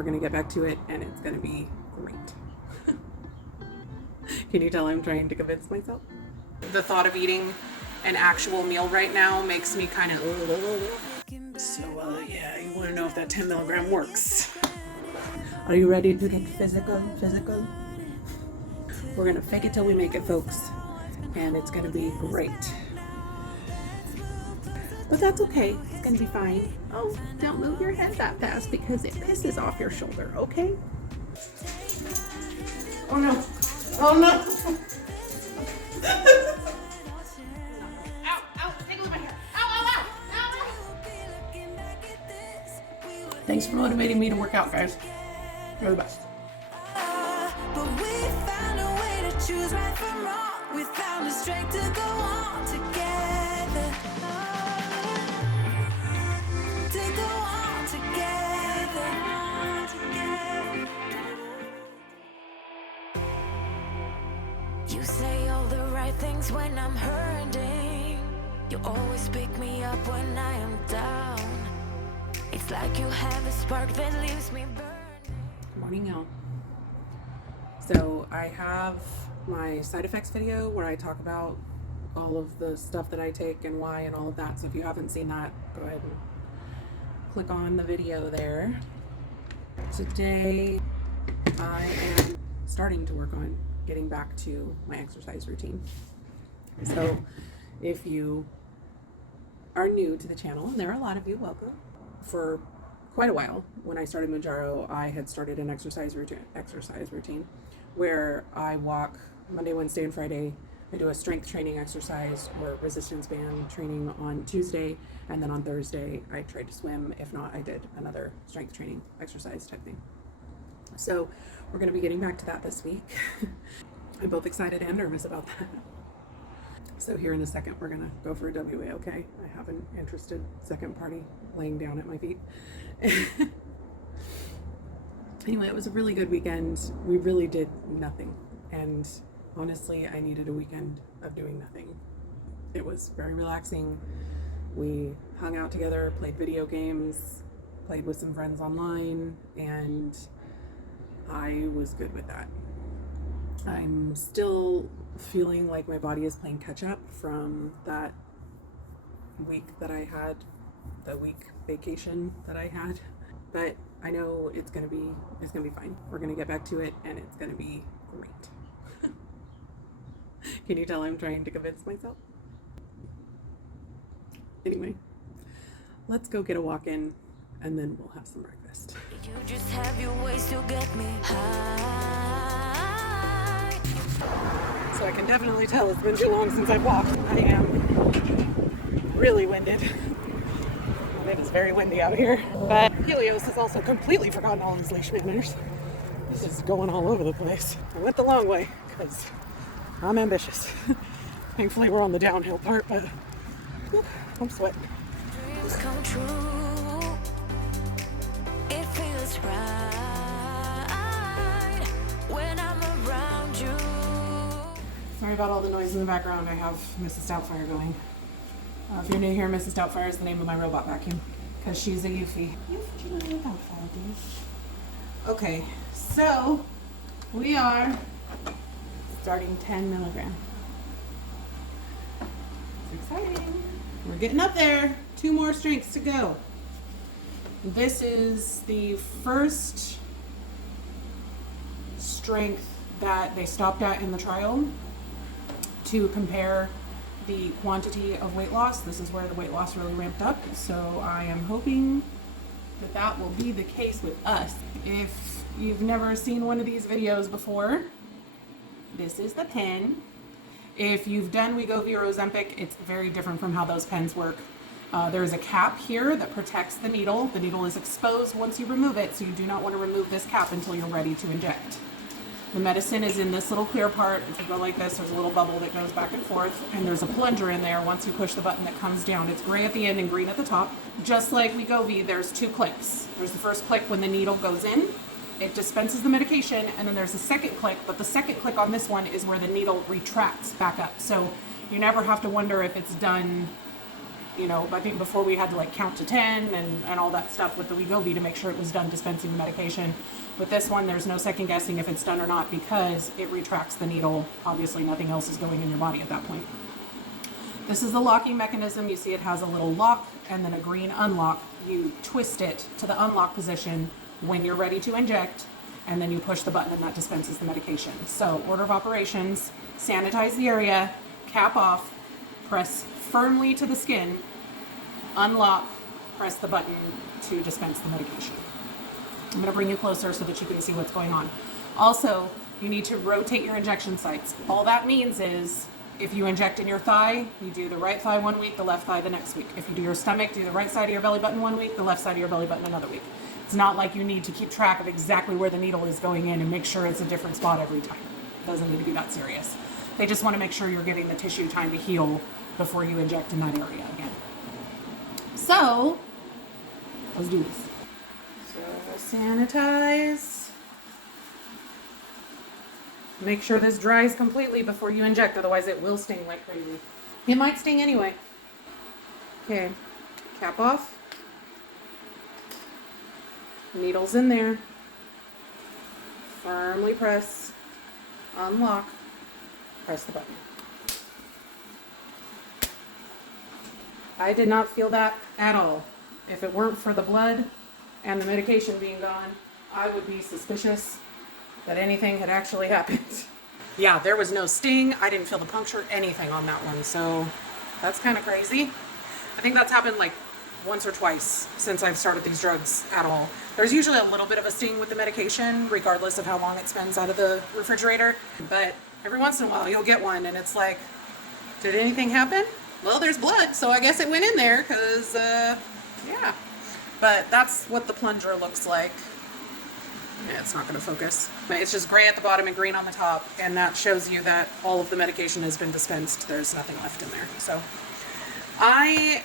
We're gonna get back to it and it's gonna be great. Can you tell I'm trying to convince myself? The thought of eating an actual meal right now makes me kind of... So, yeah, you wanna know if that 10 milligram works. Are you ready to get physical? We're gonna fake it till we make it, folks. And it's gonna be great. But that's okay, it's gonna be fine. Oh, don't move your head that fast because it pisses off your shoulder, okay? Oh no, oh no. Ow, ow, take a look at my hair. Ow, ow, ow, ow. Thanks for motivating me to work out, guys. You're the best. But we found a way to choose right from wrong. We found the strength to go on together. To go on together. You say all the right things when I'm hurting. You always pick me up when I am down. It's like you have a spark that leaves me burning. Good morning, y'all. So I have my side effects video where I talk about all of the stuff that I take and why and all of that. So if you haven't seen that, go ahead and click on the video there. Today I am starting to work on getting back to my exercise routine. So if you are new to the channel, and there are a lot of you, welcome. For quite a while, when I started Mounjaro, I had started an exercise routine where I walk Monday, Wednesday, and Friday. I do a strength training exercise or resistance band training on Tuesday, and then on Thursday I tried to swim. If not, I did another strength training exercise type thing. So we're going to be getting back to that this week. I'm both excited and nervous about that. So here in a second, we're going to go for a WA, okay? I have an interested second party laying down at my feet. Anyway, it was a really good weekend. We really did nothing. And honestly, I needed a weekend of doing nothing. It was very relaxing. We hung out together, played video games, played with some friends online, and I was good with that. I'm still feeling like my body is playing catch up from that week that I had, the week vacation that I had. But I know it's gonna be fine. We're gonna get back to it and it's gonna be great. Can you tell I'm trying to convince myself? Anyway, let's go get a walk in and then we'll have some breakfast. You just have your ways to get me high. So I can definitely tell it's been too long since I've walked. I am really winded. It is very windy out here. But Helios has also completely forgotten all his leash manners. He's just going all over the place. I went the long way because I'm ambitious. Thankfully we're on the downhill part, but whew, I'm sweating. Dreams come true. It feels right when I'm around you. Sorry about all the noise in the background. I have Mrs. Doubtfire going. If you're new here, Mrs. Doubtfire is the name of my robot vacuum because she's a Eufy. Eufy Doubtfire, dude. Okay, so we are starting 10 milligram. It's exciting. We're getting up there. 2 more strengths to go. This is the first strength that they stopped at in the trial to compare the quantity of weight loss. This is where the weight loss really ramped up. So I am hoping that that will be the case with us. If you've never seen one of these videos before, this is the pen. If you've done Wegovy or Ozempic, it's very different from how those pens work. There's a cap here that protects the needle. The needle is exposed once you remove it, so you do not want to remove this cap until you're ready to inject. The medicine is in this little clear part. If you go like this, there's a little bubble that goes back and forth, and there's a plunger in there once you push the button that comes down. It's gray at the end and green at the top. Just like Wegovy, there's 2 clicks. There's the first click when the needle goes in. It dispenses the medication, and then there's a second click, but the second click on this one is where the needle retracts back up. So you never have to wonder if it's done, You know, I think before we had to like count to 10 and all that stuff with the Wegovy to make sure it was done dispensing the medication. With this one, there's no second guessing if it's done or not because it retracts the needle. Obviously, nothing else is going in your body at that point. This is the locking mechanism. You see it has a little lock and then a green unlock. You twist it to the unlock position when you're ready to inject, and then you push the button and that dispenses the medication. So, order of operations, sanitize the area, cap off, press firmly to the skin, unlock, press the button to dispense the medication. I'm going to bring you closer so that you can see what's going on. Also, you need to rotate your injection sites. All that means is if you inject in your thigh, you do the right thigh 1 week, the left thigh the next week. If you do your stomach, do the right side of your belly button 1 week, the left side of your belly button another week. It's not like you need to keep track of exactly where the needle is going in and make sure it's a different spot every time. It doesn't need to be that serious. They just want to make sure you're getting the tissue time to heal before you inject in that area again. So, let's do this. So, sanitize. Make sure this dries completely before you inject, otherwise it will sting like crazy. It might sting anyway. Okay, cap off. Needle's in there. Firmly press. Unlock. Press the button. I did not feel that at all. If it weren't for the blood and the medication being gone, I would be suspicious that anything had actually happened. Yeah, there was no sting. I didn't feel the puncture, anything on that one. So that's kind of crazy. I think that's happened like once or twice since I've started these drugs at all. There's usually a little bit of a sting with the medication, regardless of how long it spends out of the refrigerator. But every once in a while you'll get one and it's like, did anything happen? Well, there's blood, so I guess it went in there because, yeah. But that's what the plunger looks like. Yeah, it's not going to focus. But it's just gray at the bottom and green on the top, and that shows you that all of the medication has been dispensed. There's nothing left in there. So I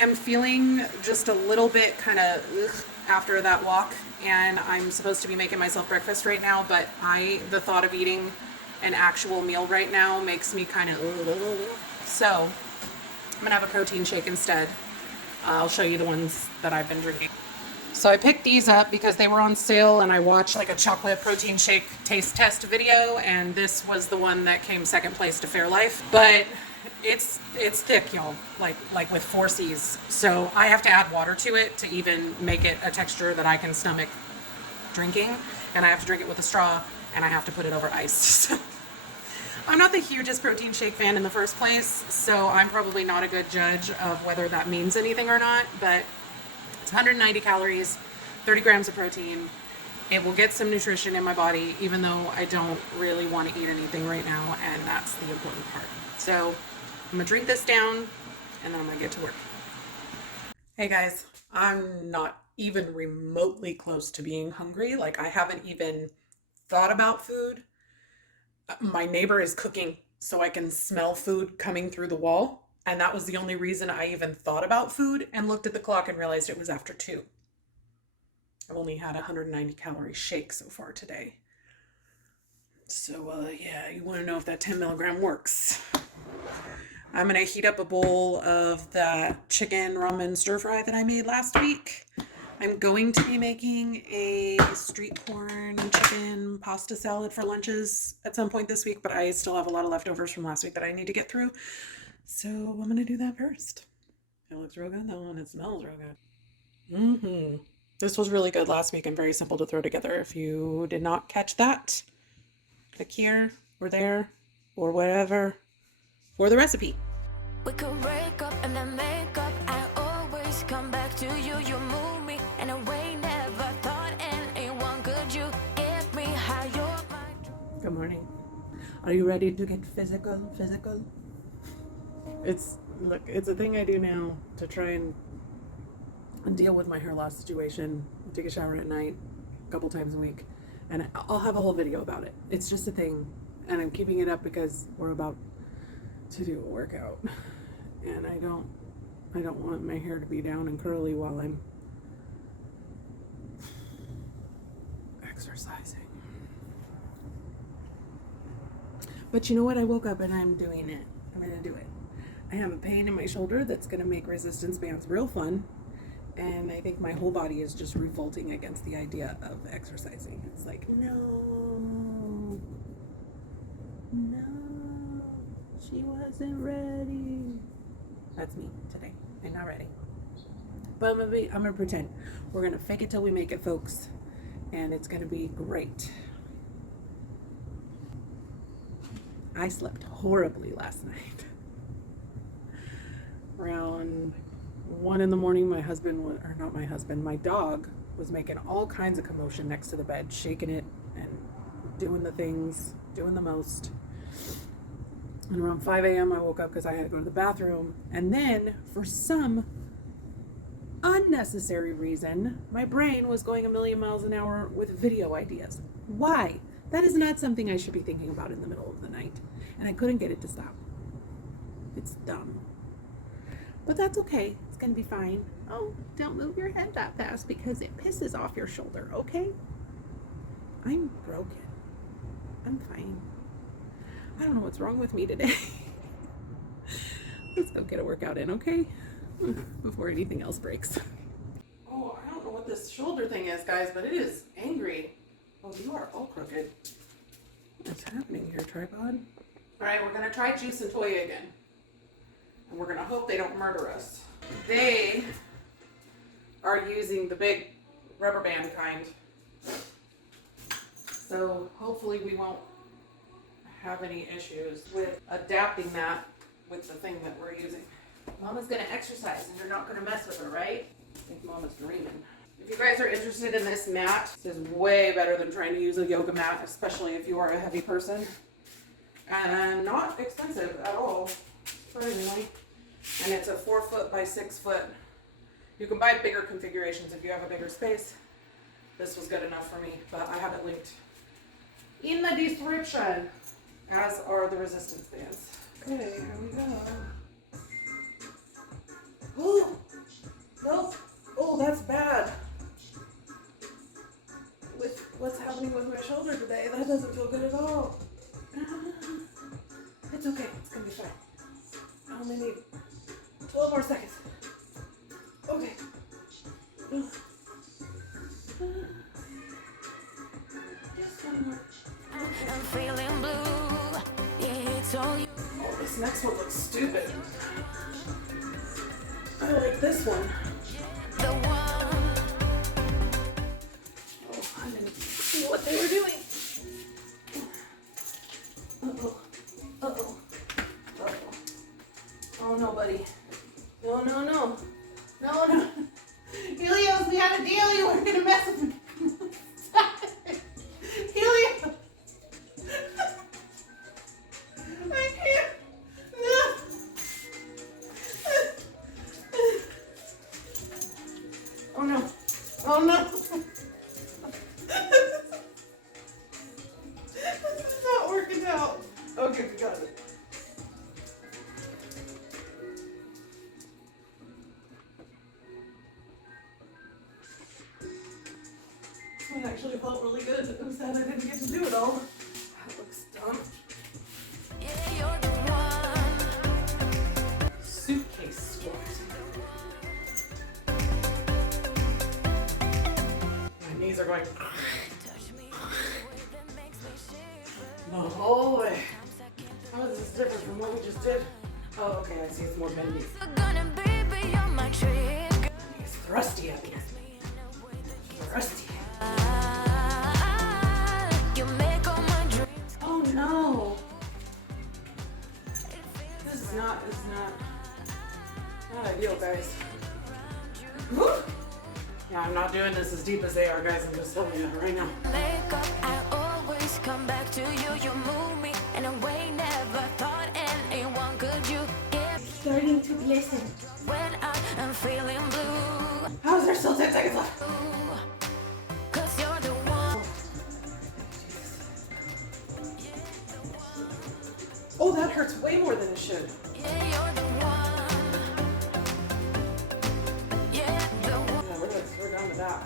am feeling just a little bit kind of after that walk, and I'm supposed to be making myself breakfast right now, but the thought of eating an actual meal right now makes me kind of so I'm gonna have a protein shake instead. I'll show you the ones that I've been drinking. So I picked these up because they were on sale, and I watched like a chocolate protein shake taste test video, and this was the one that came second place to Fairlife. But it's thick, y'all, like with 4 C's. So I have to add water to it to even make it a texture that I can stomach drinking, and I have to drink it with a straw, and I have to put it over ice. So I'm not the hugest protein shake fan in the first place, so I'm probably not a good judge of whether that means anything or not, but it's 190 calories, 30 grams of protein. It will get some nutrition in my body, even though I don't really want to eat anything right now, and that's the important part. So I'm gonna drink this down, and then I'm gonna get to work. Hey guys, I'm not even remotely close to being hungry. Like, I haven't even thought about food. My neighbor is cooking, so I can smell food coming through the wall. And that was the only reason I even thought about food, and looked at the clock and realized it was after 2. I've only had a 190 calorie shake so far today. So yeah, you want to know if that 10 milligram works. I'm going to heat up a bowl of the chicken ramen stir fry that I made last week. I'm going to be making a street corn chicken pasta salad for lunches at some point this week, but I still have a lot of leftovers from last week that I need to get through. So I'm going to do that first. It looks real good though, and it smells real good. This was really good last week and very simple to throw together. If you did not catch that, click here or there or whatever for the recipe. We could break up and then make up. I always come back to you. You move me in a way never thought anyone could. You get me high. You're my... Good morning. Are you ready to get physical? It's a thing I do now to try and deal with my hair loss situation. I take a shower at night a couple times a week, and I'll have a whole video about it. It's just a thing, and I'm keeping it up because we're about to do a workout, and I don't want my hair to be down and curly while I'm exercising. But you know what? I woke up and I'm doing it. I'm gonna do it. I have a pain in my shoulder that's gonna make resistance bands real fun. And I think my whole body is just revolting against the idea of exercising. It's like, no, she wasn't ready. That's me today. I'm not ready. But I'm gonna pretend. We're gonna fake it till we make it, folks. And it's gonna be great. I slept horribly last night. Around 1 in the morning, my dog was making all kinds of commotion next to the bed, shaking it and doing the things, doing the most. And around 5 a.m. I woke up because I had to go to the bathroom. And then, for some unnecessary reason, my brain was going a million miles an hour with video ideas. Why? That is not something I should be thinking about in the middle of the night. And I couldn't get it to stop. It's dumb. But that's okay. It's going to be fine. Oh, don't move your head that fast because it pisses off your shoulder, okay? I'm broken. I'm fine. I don't know what's wrong with me today. Let's go get a workout in, okay? Before anything else breaks. Oh, I don't know what this shoulder thing is, guys, but it is angry. Oh, you are all crooked. What's happening here, tripod? All right, we're going to try Juice and Toya again. And we're going to hope they don't murder us. They are using the big rubber band kind. So hopefully we won't have any issues with adapting that with the thing that we're using. Mama's going to exercise and you're not going to mess with her, right? I think Mama's dreaming. If you guys are interested in this mat, this is way better than trying to use a yoga mat, especially if you are a heavy person. And not expensive at all, surprisingly. And it's a 4 foot by 6 foot. You can buy bigger configurations if you have a bigger space. This was good enough for me, but I have it linked in the description, as are the resistance bands. Okay, here we go. Oh, nope. Oh, that's bad. With what's happening with my shoulder today, that doesn't feel good at all. It's okay, it's gonna be fine. I only need 12 more seconds. Okay. Just one more. I'm feeling blue. Yeah, it's all you. Oh, this next one looks stupid. I like this one. The one. Oh, I didn't see what they were doing. Uh-oh. Uh-oh. Uh-oh. Oh, no, buddy. No, no, no. No, no. Helios, we had a deal. You weren't going to mess with me. Stop it. Helios. I can't. No. Oh, no. Oh, no. This is not working out. Okay, we got it. It actually felt really good. I'm sad I didn't get to do it all. That looks dumb. Yeah, you're the one. Suitcase squat. My knees are going. No way. How is this different from what we just did? Oh, okay, I see it's more bendy. Gonna be beyond my trick. It's thrusty up here. Thrusty. You make all my dreams. Oh no. This is not ideal, guys. Whew. Yeah, I'm not doing this as deep as they are, guys. I'm just telling you right now. Make up, I always come back to you. You move me in a way never thought anyone could. You get Starting to glisten. when I'm feeling blue. How is there still 10 seconds left? Cause you're the one. Oh, that hurts way more than it should. Yeah, you're the one. Yeah, the one. Yeah, we're down to that.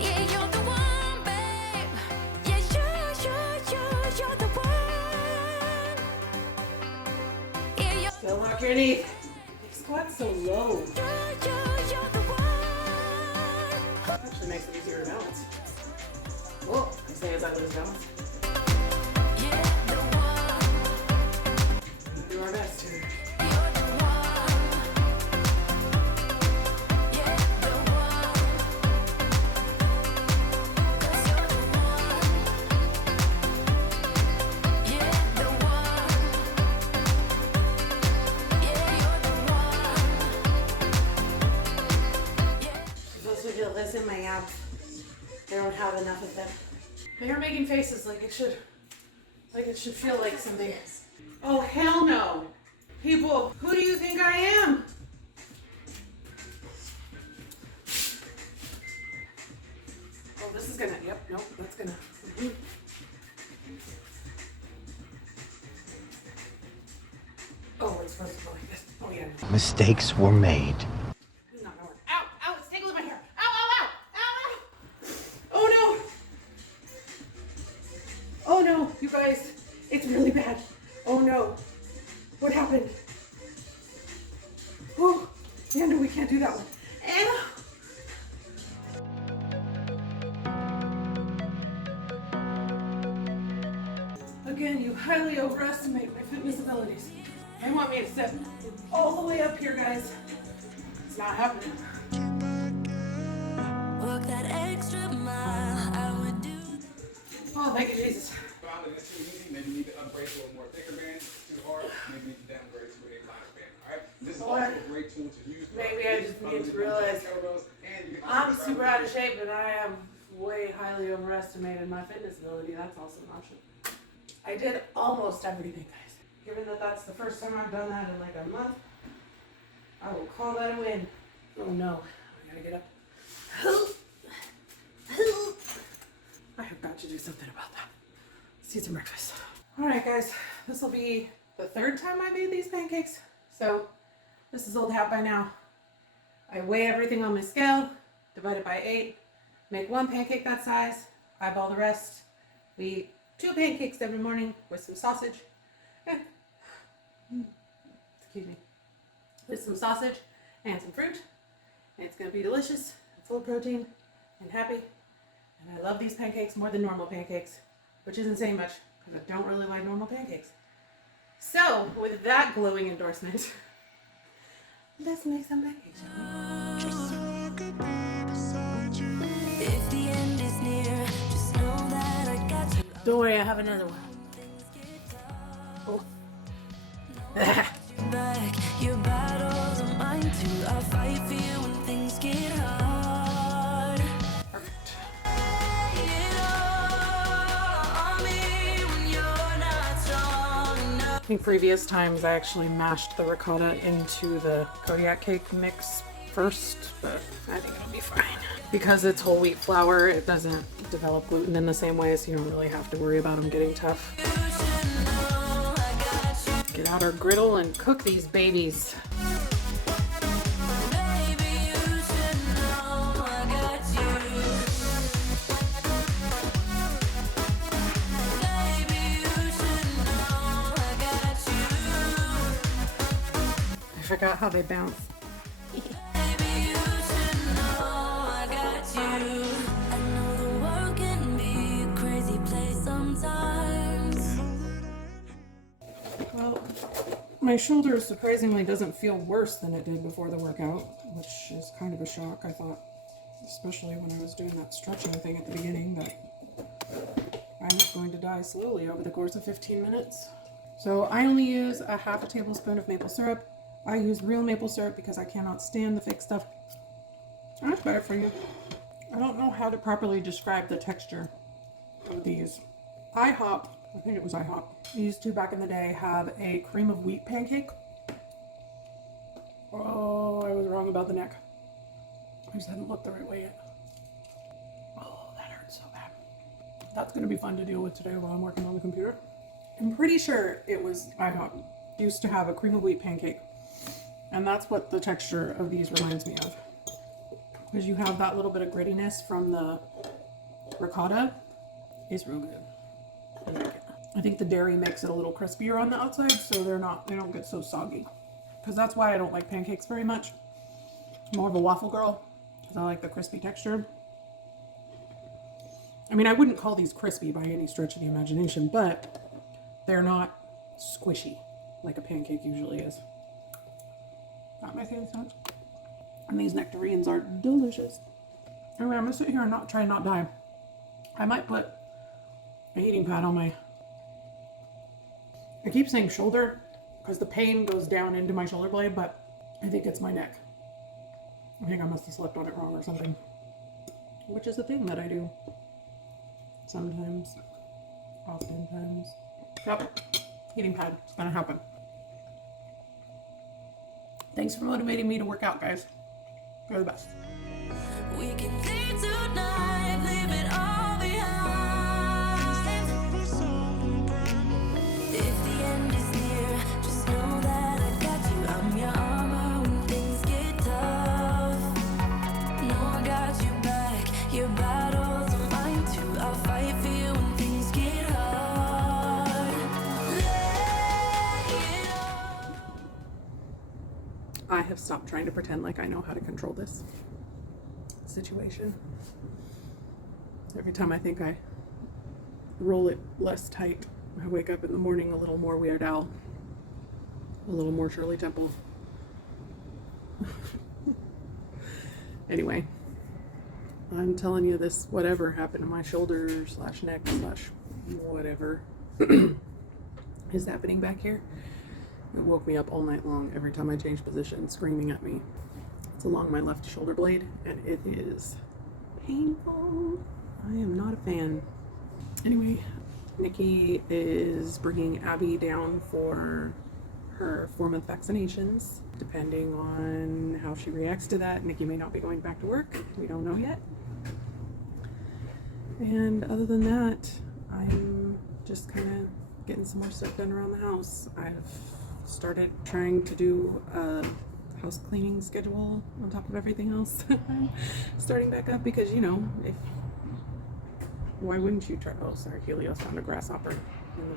Yeah, you're the one, babe. Yeah, you're the one. Yeah, you're Trinity. Squat so low. Actually makes it easier to balance. Whoa, I say as I lose balance. Do our best here. This in my abs. They don't have enough of them. They are making faces like it should feel like something. Oh hell no. People, who do you think I am? Oh, this is gonna, yep, nope, that's gonna. Oh, it's supposed to go like this. Oh yeah. Mistakes were made. Ow! Ow! It's tingling my hair. Ow! Ow! Ow! Ow! Ow! Oh no! Oh no, you guys, it's really bad. Oh no, what happened? Oh, yeah, no, we can't do that one. Anna. Again, you highly overestimate my fitness abilities. They want me to sit all the way up here, guys. It's not happening. Walk that extra mile, I would do. Oh, thank you, Jesus. Found it too easy, maybe you need to upgrade to a more thicker band. Too hard, maybe you need to downgrade to a lighter band. Alright? This is also a great tool to use. Maybe I just need to realize I'm super out of shape and I am way highly overestimated my fitness ability. That's also an option. I did almost everything, guys. Given that that's the first time I've done that in like a month, I will call that a win. Oh no, I gotta get up. I have got to do something about that. Let's eat some breakfast. All right, guys, this will be the third time I made these pancakes. So this is old hat by now. I weigh everything on my scale, divide it by 8, make one pancake that size, eyeball the rest. We eat 2 pancakes every morning with some sausage. Excuse me. With some sausage and some fruit. And it's gonna be delicious, full of protein, and happy. And I love these pancakes more than normal pancakes, which isn't saying much because I don't really like normal pancakes. So, with that glowing endorsement, let's make some pancakes. If the end is near, just know that I got you. Don't worry, I have another one. Oh. Back, your battles are mine too. I'll fight for you when things get hard. Perfect. Lay it all on me when you're not strong enough. I think previous times I actually mashed the ricotta into the Kodiak cake mix first, but I think it'll be fine. Because it's whole wheat flour, it doesn't develop gluten in the same way, so you don't really have to worry about them getting tough. Get out our griddle and cook these babies. I forgot how they bounce. Well, my shoulder surprisingly doesn't feel worse than it did before the workout, which is kind of a shock. I thought, especially when I was doing that stretching thing at the beginning, that I was going to die slowly over the course of 15 minutes. So I only use a half a tablespoon of maple syrup. I use real maple syrup because I cannot stand the fake stuff. That's better for you. I don't know how to properly describe the texture of these. IHOP, I think it was IHOP, used to back in the day have a cream of wheat pancake. Oh, I was wrong about the neck. I just hadn't looked the right way yet. Oh, that hurts so bad. That's gonna be fun to deal with today while I'm working on the computer. I'm pretty sure it was IHOP used to have a cream of wheat pancake. And that's what the texture of these reminds me of. Because you have that little bit of grittiness from the ricotta. It's real good. I like it. I think the dairy makes it a little crispier on the outside, so they don't get so soggy. because that's why I don't like pancakes very much. I'm more of a waffle girl because I like the crispy texture. I mean, I wouldn't call these crispy by any stretch of the imagination, but they're not squishy like a pancake usually is. That makes any sense? And these nectarines are delicious. Anyway, I'm gonna sit here and try and not die. I might put a heating pad on my... I keep saying shoulder because the pain goes down into my shoulder blade, but I think it's my neck. I think I must have slept on it wrong or something. Which is a thing that I do. Sometimes. Oftentimes. Yep. Heating pad. It's gonna happen. Thanks for motivating me to work out, guys. You're the best. We can leave tonight, leave it all behind. If the end is near, just know that I got you. I'm your armor when things get tough. No, I got you back. Your battles are mine too. I'll fight for you when things get hard. Lay it on. I have stopped trying to pretend like I know how to control this situation. Every time I think I roll it less tight, I wake up in the morning a little more Weird Al, a little more Shirley Temple. Anyway, I'm telling you, this whatever happened to my shoulder / neck / whatever is happening back here. It woke me up all night long every time I changed position, screaming at me. It's along my left shoulder blade, and it is painful. I am not a fan. Anyway, Nikki is bringing Abby down for her 4-month vaccinations. Depending on how she reacts to that, Nikki may not be going back to work. We don't know yet. And other than that, I'm just kind of getting some more stuff done around the house. I've started trying to do a house cleaning schedule on top of everything else. Starting back up because, you know, why wouldn't you try? Oh, sorry, Helios found a grasshopper in the...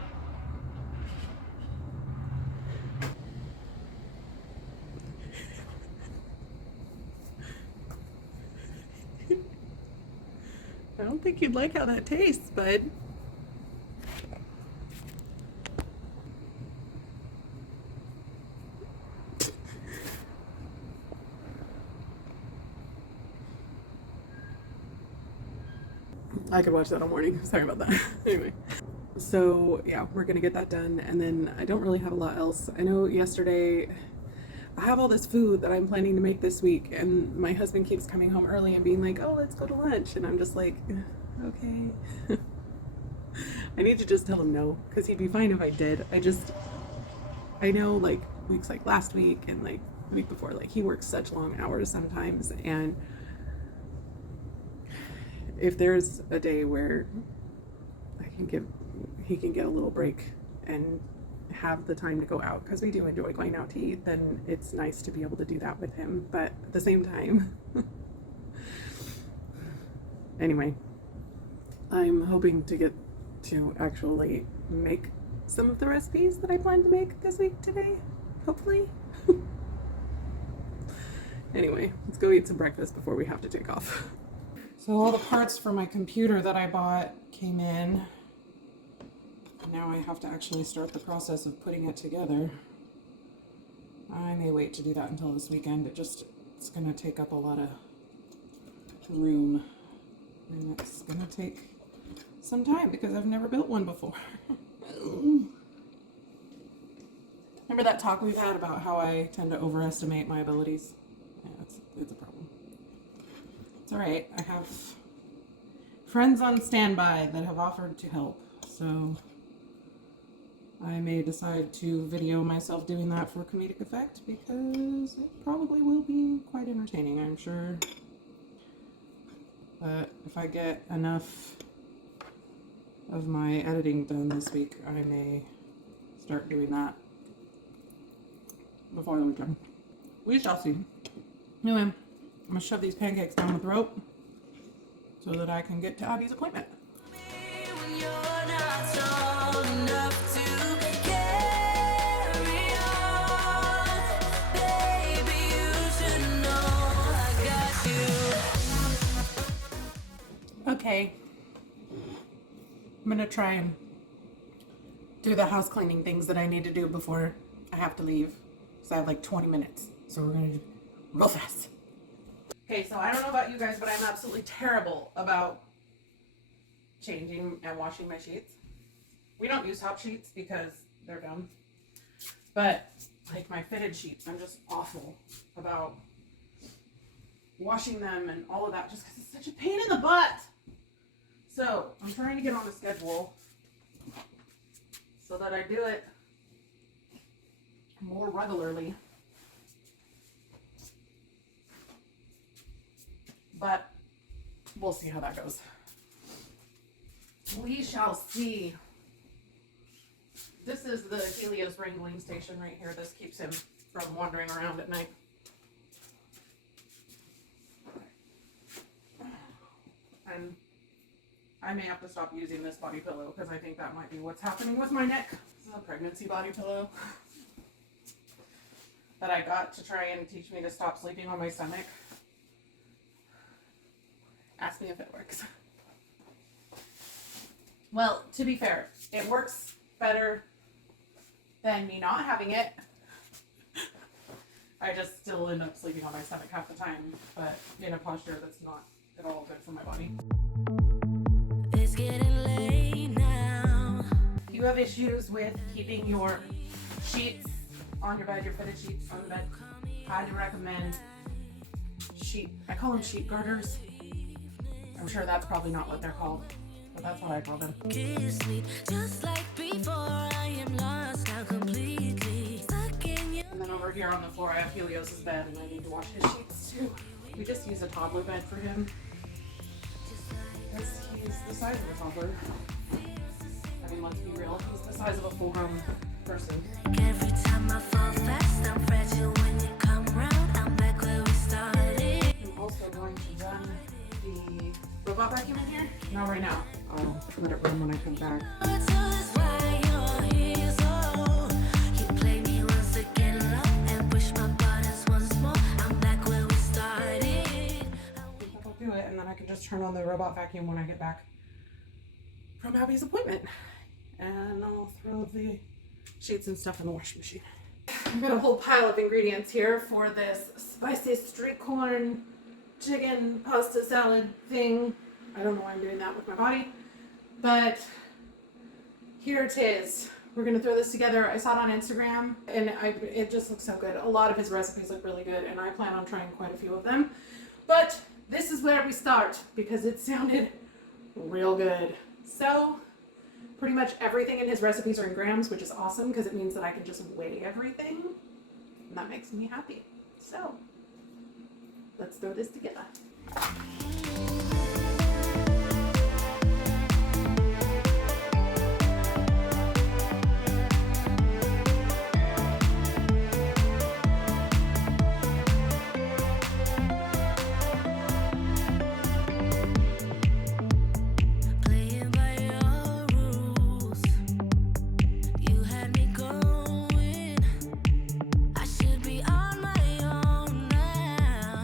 I don't think you'd like how that tastes, bud. I could watch that all morning. Sorry about that. Anyway, so yeah, we're gonna get that done, and then I don't really have a lot else. I know yesterday I have all this food that I'm planning to make this week, and my husband keeps coming home early and being like, "Oh, let's go to lunch," and I'm just like, okay. I need to just tell him no, because he'd be fine if I did. I know, like weeks like last week and like the week before, like he works such long hours sometimes, and if there's a day where he can get a little break and have the time to go out, because we do enjoy going out to eat, then it's nice to be able to do that with him. But at the same time, anyway, I'm hoping to get to actually make some of the recipes that I plan to make this week today, hopefully. Anyway, let's go eat some breakfast before we have to take off. So all the parts for my computer that I bought came in. Now I have to actually start the process of putting it together. I may wait to do that until this weekend. It's gonna take up a lot of room. And it's gonna take some time because I've never built one before. Remember that talk we've had about how I tend to overestimate my abilities? Yeah, it's a problem. It's all right. I have friends on standby that have offered to help, so I may decide to video myself doing that for comedic effect because it probably will be quite entertaining, I'm sure. But if I get enough of my editing done this week, I may start doing that before the weekend. We shall see. Anyway, I'm gonna shove these pancakes down my throat so that I can get to Abby's appointment. When you're not strong enough to carry on, Okay. I'm gonna try and do the house cleaning things that I need to do before I have to leave. So I have like 20 minutes. So we're gonna do real fast. Okay, so I don't know about you guys, but I'm absolutely terrible about changing and washing my sheets. We don't use top sheets because they're dumb. But like my fitted sheets, I'm just awful about washing them and all of that just because it's such a pain in the butt. So I'm trying to get on a schedule so that I do it more regularly. But we'll see how that goes. We shall see. This is the Helios wrangling station right here. This keeps him from wandering around at night. And I may have to stop using this body pillow because I think that might be what's happening with my neck. This is a pregnancy body pillow that I got to try and teach me to stop sleeping on my stomach. Ask me if it works. Well, to be fair, it works better than me not having it. I just still end up sleeping on my stomach half the time, but in a posture that's not at all good for my body. It's getting late now. If you have issues with keeping your sheets on your bed, your fitted sheets on the bed, highly recommend I call them sheet girders. I'm sure that's probably not what they're called, but that's what I call them. Kiss me just like before. I am lost now completely. Stuck in your And then over here on the floor, I have Helios' bed, and I need to wash his sheets too. We just use a toddler bed for him because he's the size of a toddler. I mean, let's be real, he's the size of a full-grown person. every time I fall fast. I'm fragile when you come round. I'm back where we started. I'm also going to run the robot vacuum in here. Not right now. I'll let it run when I come back. It's always why you're here, so you play me once again, love, and push my buttons once more. I'm back where we started. I think I'll do it, and then I can just turn on the robot vacuum when I get back from Abby's appointment. And I'll throw the sheets and stuff in the washing machine. I've got a whole pile of ingredients here for this spicy street corn chicken pasta salad thing. I don't know why I'm doing that with my body, but here it is. We're gonna throw this together. I saw it on Instagram and it just looks so good. A lot of his recipes look really good and I plan on trying quite a few of them. But this is where we start because it sounded real good. So pretty much everything in his recipes are in grams, which is awesome because it means that I can just weigh everything and that makes me happy. So let's throw this together. Playing by your rules, you had me going. I should be on my own now,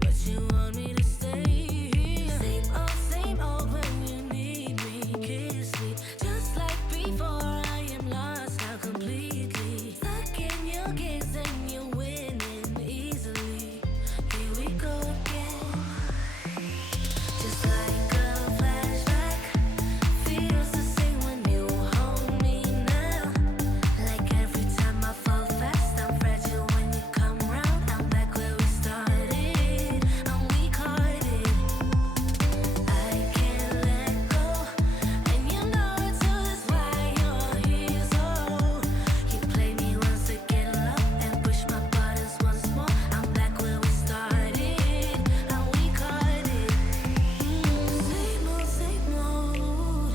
but you want me to stay here. Same old when you need me. Kiss me just like before. I am lost now completely. Stuck in your gaze and you're winning easily. Here we go again. Just like a flashback, feels the same when you hold me now. Like every time I fall fast, I'm fragile when you come round. I'm back where we started, and we caught it. I can't let go, and you know it's always why you're here. So you play me once again, love, and push my buttons once more. I'm back where we started, and we caught it. Same old, same old.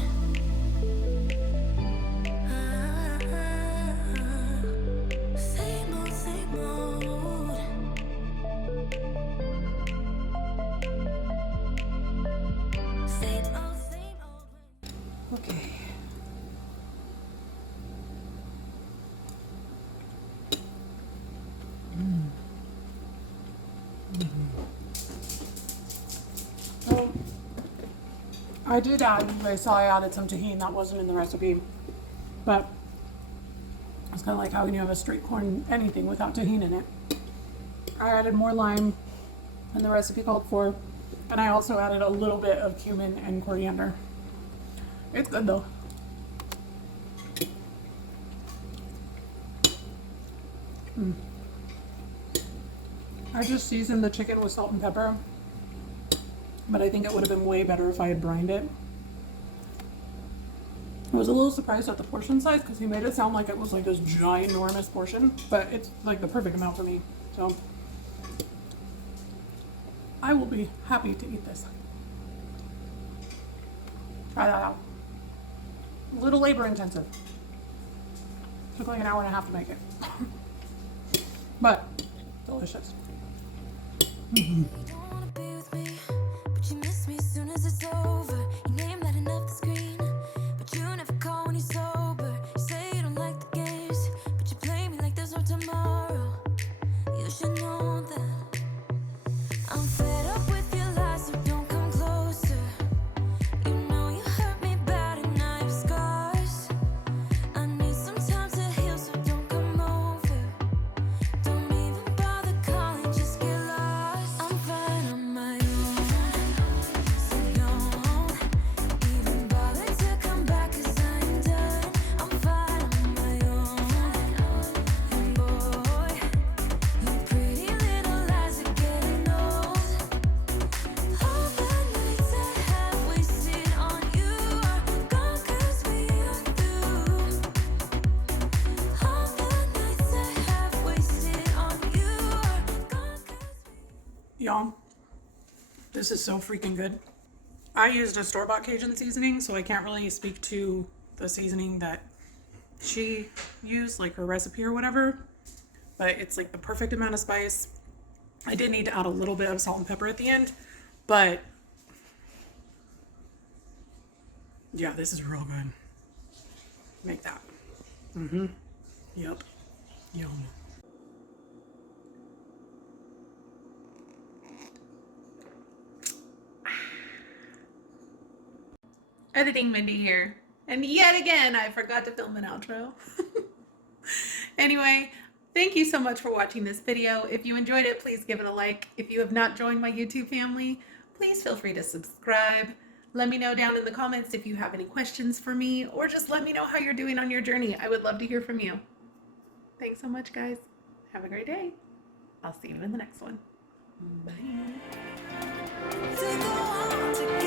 Same old, same old. Same old, same old. Okay. So, I did add, you guys saw I added some tahini that wasn't in the recipe, but it's kind of like, how can you have a straight corn anything without tahini in it? I added more lime than the recipe called for, and I also added a little bit of cumin and coriander. It's good though. I just seasoned the chicken with salt and pepper, but I think it would have been way better if I had brined it. I was a little surprised at the portion size because he made it sound like it was like this ginormous portion, but it's like the perfect amount for me. So I will be happy to eat this. Try that out. A little labor intensive. Took like an hour and a half to make it. But delicious. You don't wanna be with me, but you miss me as soon as it's over. Your name lighting up the screen, but you never call when you're sober. You say you don't like the games, but you play me like there's no tomorrow. You should know that I'm fed up with your lies, so don't come closer. You know you hurt me bad and I have scars. I need some time to heal, so don't come over. Don't even bother calling, just get lost. I'm fine on my own, so don't even bother to come back, 'cause I'm done. I'm fine on my own, and boy, your pretty little lies are getting old. All the nights I have wasted on you are gone, 'cause we are through. All the nights I have wasted on you are gone, 'cause Y'all, this is so freaking good. I used a store-bought Cajun seasoning, so I can't really speak to the seasoning that she used, like her recipe or whatever, but it's like the perfect amount of spice. I did need to add a little bit of salt and pepper at the end, but yeah, this is real good. Make that. Yep. Yum. Editing Mindy here. And yet again, I forgot to film an outro. Anyway, thank you so much for watching this video. If you enjoyed it, please give it a like. If you have not joined my YouTube family, please feel free to subscribe. Let me know down in the comments if you have any questions for me, or just let me know how you're doing on your journey. I would love to hear from you. Thanks so much, guys. Have a great day. I'll see you in the next one. Bye. to go on together.